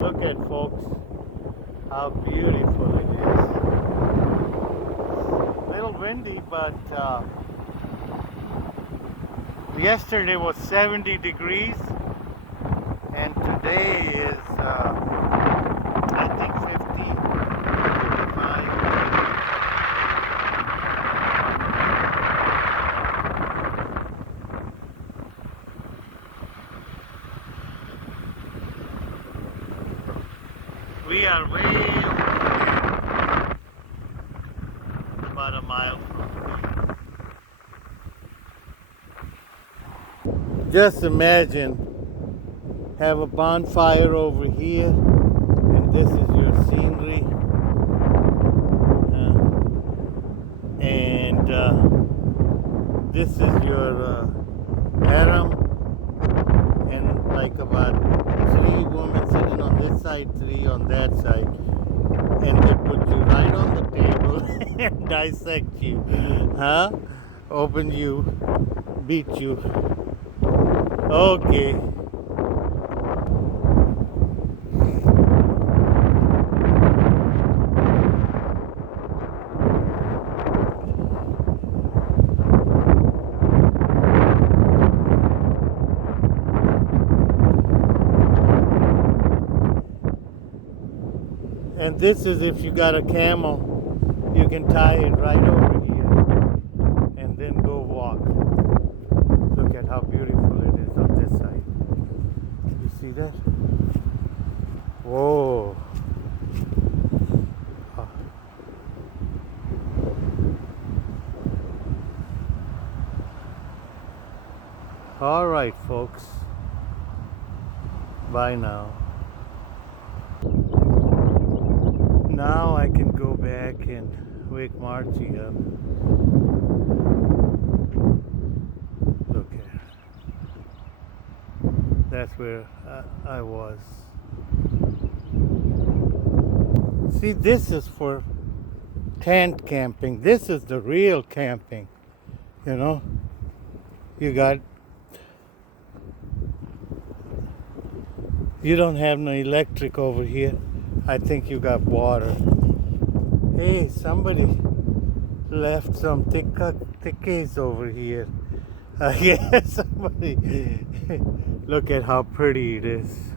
Look at folks, how beautiful it is. A little windy, but yesterday was 70 degrees, and today is I think 50, 55. We are way over there, about a mile from here. Just imagine, have a bonfire over here, and this is your scenery, and this is your harem, and like about 3 women sitting on this side, 3 on that side, and they put you right on the table and dissect you, huh? Open you, beat you. Okay. And this is if you got a camel, you can tie it right over here and then go walk. Look at how beautiful it is on this side. You see that? Whoa. All right, folks. Bye now. Now I can go back and wake Margie up. Look at her. That's where I was. See, this is for tent camping. This is the real camping. You know, you don't have no electric over here. I think you got water. Hey, somebody left some tickets over here. Yeah, somebody. Look at how pretty it is.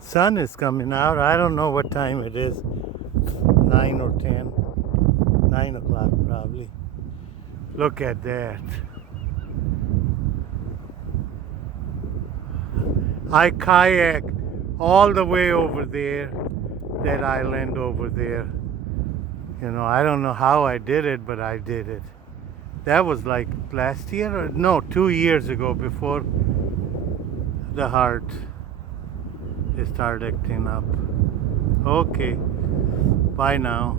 Sun is coming out. I don't know what time it is. 9 or 10. 9 o'clock probably. Look at that. I kayak all the way over there, that island over there. You know, I don't know how I did it, but I did it. That was like last year, or no, 2 years ago, before the heart started acting up. Okay, bye now.